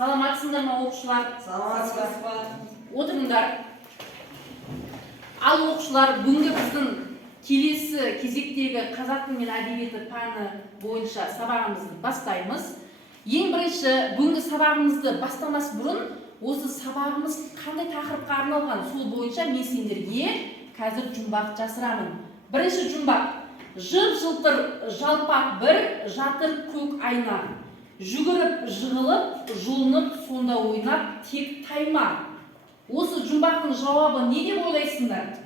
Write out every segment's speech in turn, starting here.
Саламатсыңдар ма оқушылар? Саламатсыздар. Отырыңдар. Ал оқушылар, бүгінгі біздің келесі кезектегі қазақ тілі мен әдебиеті пәні бойынша сабағымызды бастаймыз. Ең бірінші, бүгінгі сабағымызды бастамас бұрын, осы сабағымыз қандай тақырыпқа арналған сол бойынша мен сендерге қазір жұмбақ жасырамын. Бірінші жұмбақ: жып-жылтыр жалпақ бір жатыр көк айна. Жүгіріп, жығылып, жұлынып, сонда ойнап, тек тайма. Осы жұмбақтың жауабы не деп ойлайсыңдар?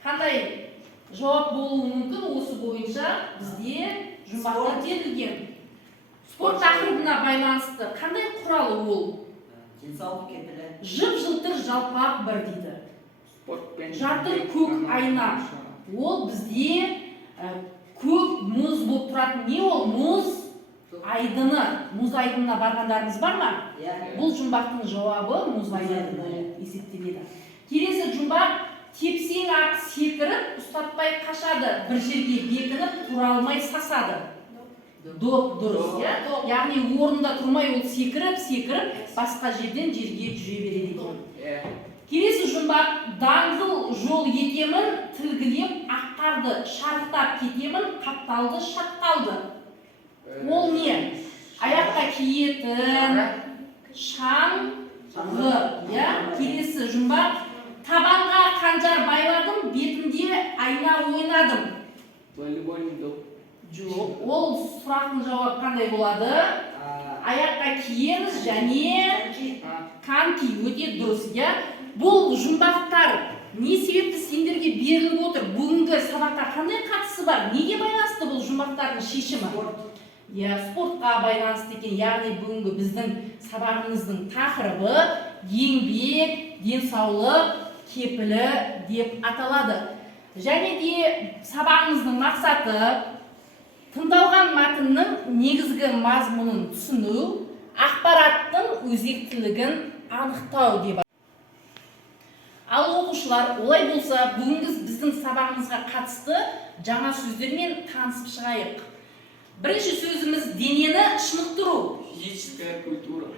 Қандай жауап болуы мүмкін? Осы бойынша бізде жұмбақтар берілген. Спорт тақырыбына байланысты қандай құралы ол? Денсаулық кепілі. Жып-жылтыр жалпақ бір дейді. Жатыр көк айна. Ол бізде көк мұз болып тұратын. Не ол? Мұз айдыны. Мұз айдынына барғандарыңыз бар ма? Бұл жұмбақтың жауабы мұз айдыны болып есептеледі. Келесі жұмбақ: тепсең ақ секіріп, ұстатпай қашады, бір жерге бекініп, тұра алмай сасады. Дұрыс, яғни орнында тұрмай ол секіріп, басқа жерден жерге жүре береді екен. Келесі жұмбақ: даңғыл жол етемін, тілгілеп ақтарды, шарықтап кетемін, қапталды, шатқалды. Ол не? Аяққа киетін шаңғы. Келесі жұмбақ: табанға қанжар байладым, бетінде айна ойнадым. Жоқ, ол сұрақтың жауабы қандай болады? Аяққа киеміз және коньки. Өте дұрыс, Бұл жұмбақтар не себепті сендерге беріліп отыр? Бүгінгі сабаққа қандай қатысы бар? Неге байланысты бұл жұмбақтардың шешімі? Спортқа байланысты екен. Яғни бүгінгі біздің сабағымыздың тақырыбы еңбек, денсаулық, кепілі деп аталады. Және де сабағымыздың мақсаты тыңдалған матынның негізгі мазмұнын түсіну, ақпараттың өзектілігін анықтау деп. Ал оқушылар, олай болса, бүгінгі біздің сабағымызға қатысты жаңа сөздермен танысып шығайық. Бірінші сөзіміз: денені шынықтыру. Физическая культура.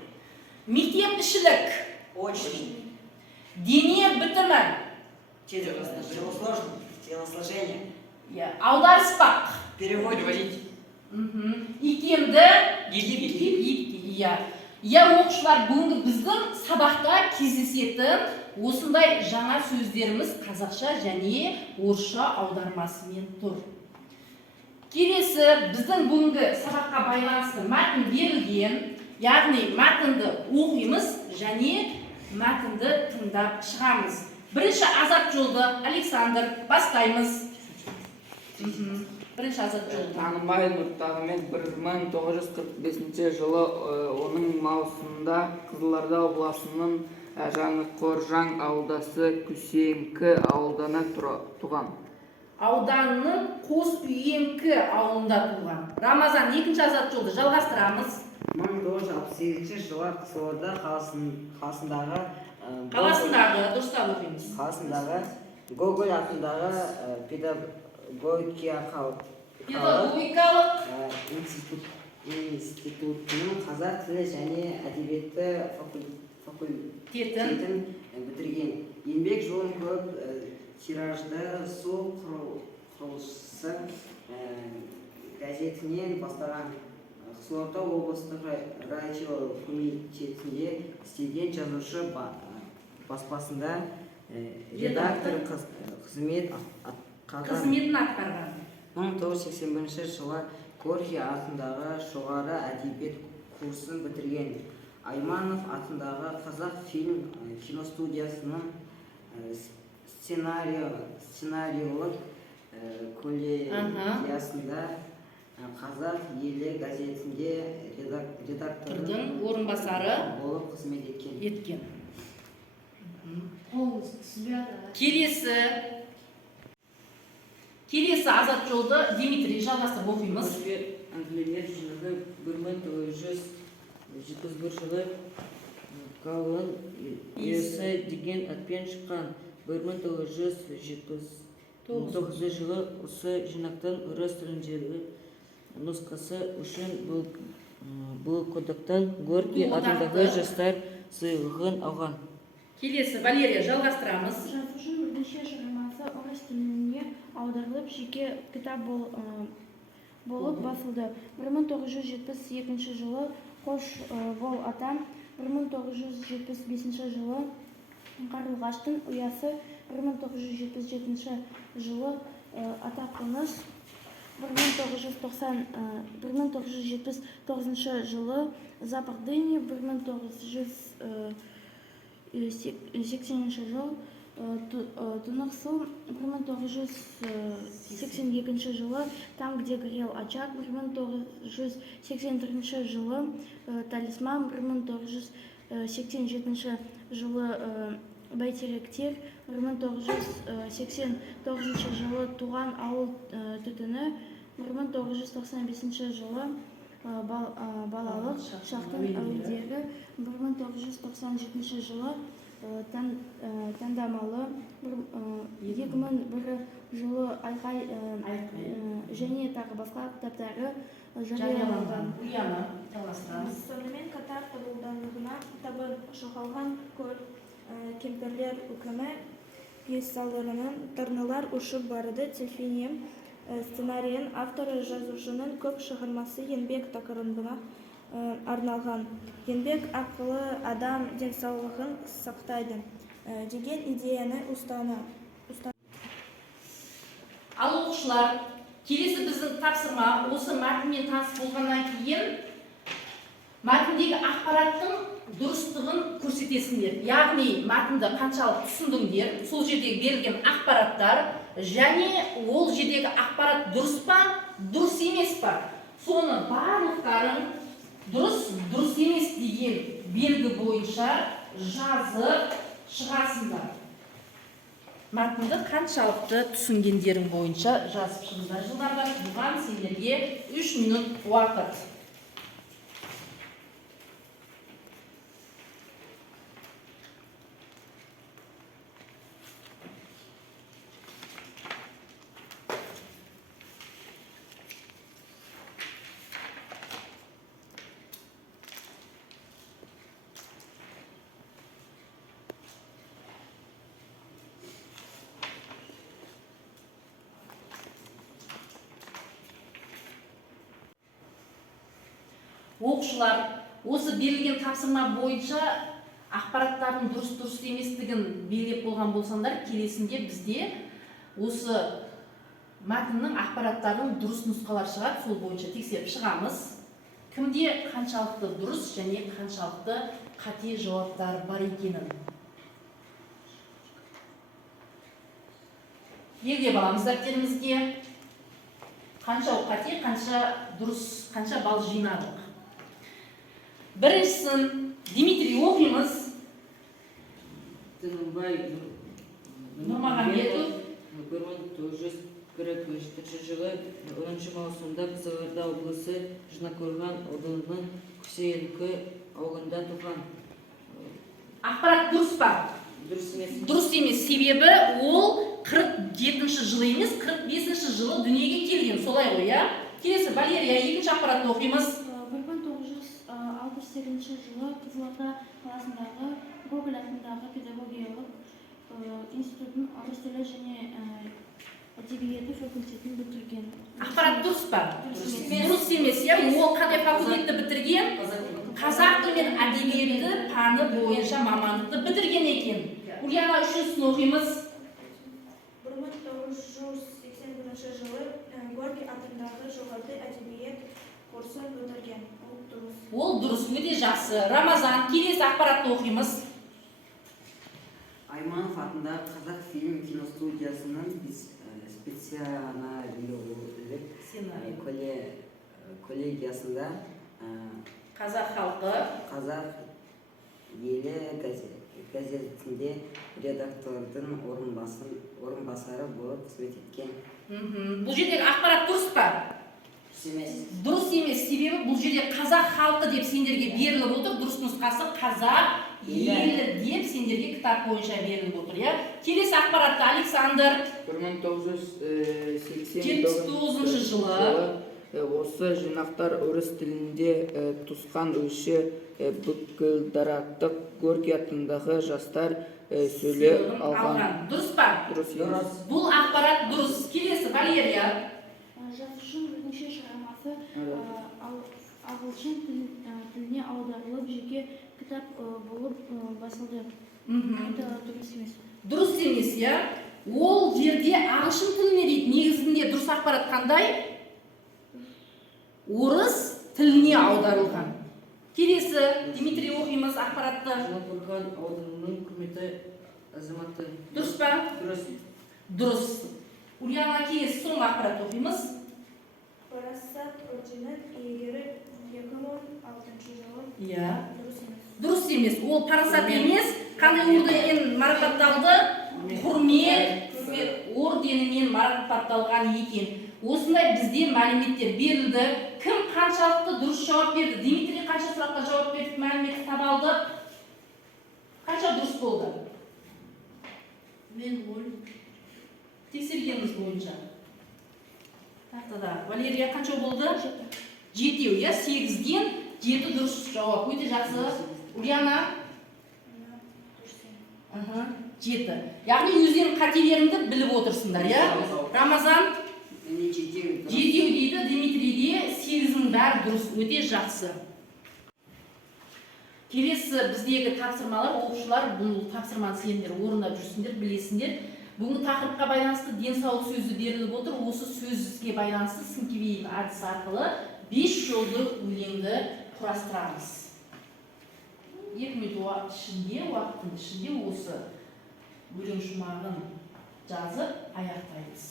Мектепішілік. Очень. Дене бітімі. Телосложение. Аударыспақ. Переводить. Икемді. Египет. Оқушылар, бүгінгі біздің сабақта кездесетін осындай жаңа сөздеріміз қазақша және орысша аудармасымен тұр. Келесі, біздің бүгінгі сабаққа байланысты мәтін берілген, яғни мәтінді оқимыз және мәтінді тыңдап шығамыз. Бірінші азат жолды Александр, бастаймыз. Бірінші азат жолды. Танымай нұртағымен 1945 жылы оның маусымында Қызылорда облысының Жаңақоржаң ауылдасы Күсенкі ауылдана туған. Ауданның Қосүйеңкі ауылында туған. Рамазан, екінші азат жолды жалғастырамыз. 1968 жылы Қызылорда қаласындағы Гоголь атындағы педагогикалық институтының қазақ тілі және әдебиеті факультетін бітірген. Еңбек жолын көп тиражды су құрылысы газетінен бастаған. Қызылорда облыстық радио комитетінде істеген, жазушы баспасында редактор қызметін атқарған. 1981 жылы Горький атындағы жоғары әдебиет курсын бітірген. Айманов атындағы қазақ киностудиясының сценарийлік коллегиясында қазақ елі газетінде редактордың орынбасары болып қызмет еткен. Келесі азат жолды Дмитрий жалғастырып оқимыз. Англиялар жинағы 1971 жылы Каллан есі деген атпен шыққан. 1979 жылы осы жинақтан орыс тіліндегі нұсқасы үшін Бұл кодактан Горький Бұл кодақты. атындағы жастар сыйлығын алған. Келесі Валерия жалғастырамыз. Жазушының бірнеше шығармасы орыс тіліне аударылып, жеке кітап болып басылды. 1972 жылы «Қош бол атам», 1975 жылы «Қарлығаштың ұясы», 1977 жылы «Ата қоныс», 1979 жылы «Запах дыни», 1980 жыл «Тұнық су», 1982 жылы «Там, где горел очаг», 1983 жылы «Талисман», 1987 жылы «Бәйтеректер», 1989 жылы «Туған ауыл түтіні», 1995 жылы «Балалық шақтың әуелдері», 1997 жылы «Таңдамалы», 2001 жылы «Айқай» және тағы басқа кітаптары жарияланған. Ульяна жалғастырамыз. Сонымен қатар табылдандығына табын жоғалған көл, кемпірлер үкімі пьесаларының «Тарналар ұшып барады» телефильм сценарийін авторы жазушының көп шығармасы еңбек тақырыбына арналған. Еңбек арқылы адам денсаулығын сақтайды деген идеяны ұстана. Ал оқушылар, келесі біздің тапсырма осы мәтінмен таныс болғаннан кейін мәтіндегі ақпараттың дұрыстығын көрсетесіңдер. Яғни мәтінді қаншалық түсіндіңдер, сол жердегі берілген ақпараттар және ол жердегі ақпарат дұрыс па, дұрыс емес па, соны барлықтарын дұрыс емес деген белгі бойынша жазып шығасыңдар. Мәтінді қаншалықты түсінгендерің бойынша жазып шығыңдар. Жылдарға туған сендерге 3 минут уақыт. Оқушылар, осы берілген тапсырма бойынша ақпараттардың дұрыс еместігін белгілеп болған болсаңдар, келесінде бізде осы мәтіннің ақпараттардың дұрыс нұсқалар шығады, сол бойынша тексеріп шығамыз. Кімде қаншалықты дұрыс және қаншалықты қате жауаптар бар екенін. Белгілеп аламыз дәптерімізге. Қанша қате, қанша дұрыс, қанша балл жинадық. Біріншісін Дмитрий оқимыз. Тынымбай Нұрмағамбетов 1944 жылы 10 маусымда Қызылорда облысы Жаңақорған ауданының Күсейінкі ауылында туған. Ақпарат дұрыс па? Дұрыс емес. Дұрыс емес, себебі ол 47-ші жылы емес, 45-ші жылы дүниеге келген, солай ғой, я? Келесі, Валерия, екінші ақпаратты оқимыз. 1968 жылы Қызылорда қаласындағы Гоголь атындағы педагогиялық институтын орыс тілі және әдебиеті факультетін бітірген. Ақпарат дұрыс па? Дұрыс емес, я? Ол қандай факультетті бітірген? Қазақ тілі мен әдебиеті пәні бойынша мамандықты бітірген екен. Ульяна, үшіншісін оқимыз. 1981 жылы Горький атындағы жоғары әдебиет курсын бітірген. Ол дұрыс, өте жақсы. Рамазан, келесі ақпаратты оқимыз. Айманов атындағы қазақ фильм киностудиясының специализиялық коллегиясында Қазақ халқы қазақ елі газетінде редактордың орынбасары болып қызмет еткен. Бұл жердегі ақпарат дұрыс па? Дұрыс емес, себебі бұл жерде қазақ халқы деп сендерге беріліп отыр, дұрыс нұсқасы қазақ елі деп сендерге кітап бойынша беріліп отыр, я? Келесі ақпаратты Александр 1979 жылы Осы жинақтар орыс тілінде Тусқан өші бүкілдараттық Горький атындағы жастар сөйлеп алған. Дұрыс па? Дұрыс. Бұл ақпарат дұрыс. Келесі, Валерия. Жазушының бірнеше шығармасы ағылшын тіліне аударылып жеке кітап болып басылды. Это дұрыс емес. Дұрыс емес, иә? Ол жерде ағылшын тіліне дейді. Негізінде дұрыс ақпарат қандай? Орыс тіліне аударылған. Келесі, Дмитрий, оқимыз ақпаратты. Жаңақорған ауданының құрметті азаматы. Дұрыс па? Дұрыс. Дұрыс. Ульяна, келесі соңғы ақпарат оқимыз. Парасат орденінің иегері 2006 жылы. Иә. Дұрыс емес. Дұрыс емес. Ол парасат емес. Қандай орденмен марапатталды? Құрмет орденімен марапатталған екен. Осындай бізде мәліметтер берілді. Кім қаншалықты дұрыс жауап берді? Дмитрий қанша сұраққа жауап берді? Мәліметті таба алды? Қанша дұрыс болды? Мен ол. Тексергеніміз бойынша. Тақтада. Валерия қанша болды? 7, иә? 8-ден 7 дұрыс жауап. Өте жақсы. Ульяна? 7. Яғни өздерің қателеріңді біліп отырсыңдар, иә? Рамазан? 7 дейді, Дмитрийде 8-дің бәрі дұрыс. Өте жақсы. Келесі біздегі тапсырмалар, оқушылар бұл тапсырманы сендер орындап жүрсіңдер, білесіңдер. Бүгінгі тақырыпқа байланысты денсаулық сөзі беріліп отыр. Осы сөзге байланысты сіңкебейін әдісі арқылы 5 жолды өлеңді құрастырамыз. 2 минут уақыттың ішінде осы өлең жұмағын жазып аяқтаймыз.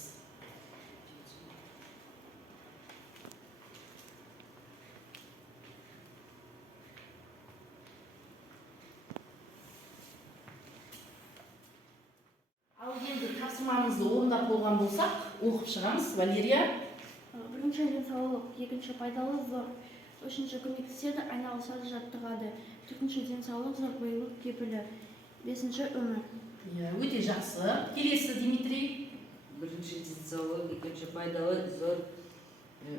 Ал енді тапсырмамызды орындап болған болсақ, оқып шығамыз. Валерия? Бірінші денсаулық, екінші пайдалы зор, үшінші көмектеседі, айналысады, жаттығады, төртінші денсаулық, зор бойлық кепілі, бесінші өмір. Өте жақсы. Келесі, Дмитрий? Бірінші денсаулық, екінші пайдалы зор,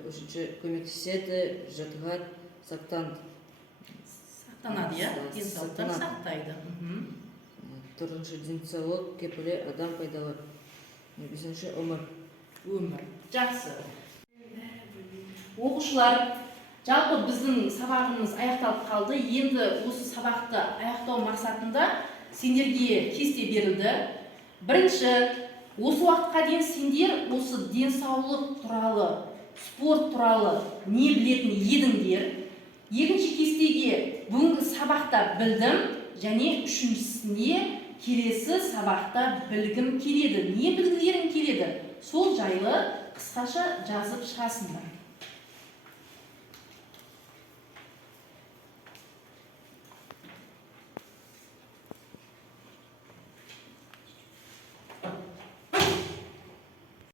үшінші көмектеседі, жаттығады, сақтанады. Сақтанады, иә? Денсаулықтар сақтайды. Төртінші денсаулық, кепілі, адам пайдалы. Бесінші өмір. Өмір. Жақсы. Оқушылар, жалпы біздің сабағымыз аяқталып қалды. Енді осы сабақты аяқтау мақсатында сендерге кесте берілді. Бірінші, осы уақытқа дейін сендер осы денсаулық туралы, спорт туралы не білетін едіңдер. Екінші кестеге бүгінгі сабақта білдім, және үшіншісіне келесі сабақта білгім келеді. Не білгілерің келеді? Сол жайлы қысқаша жазып шығасыңдар.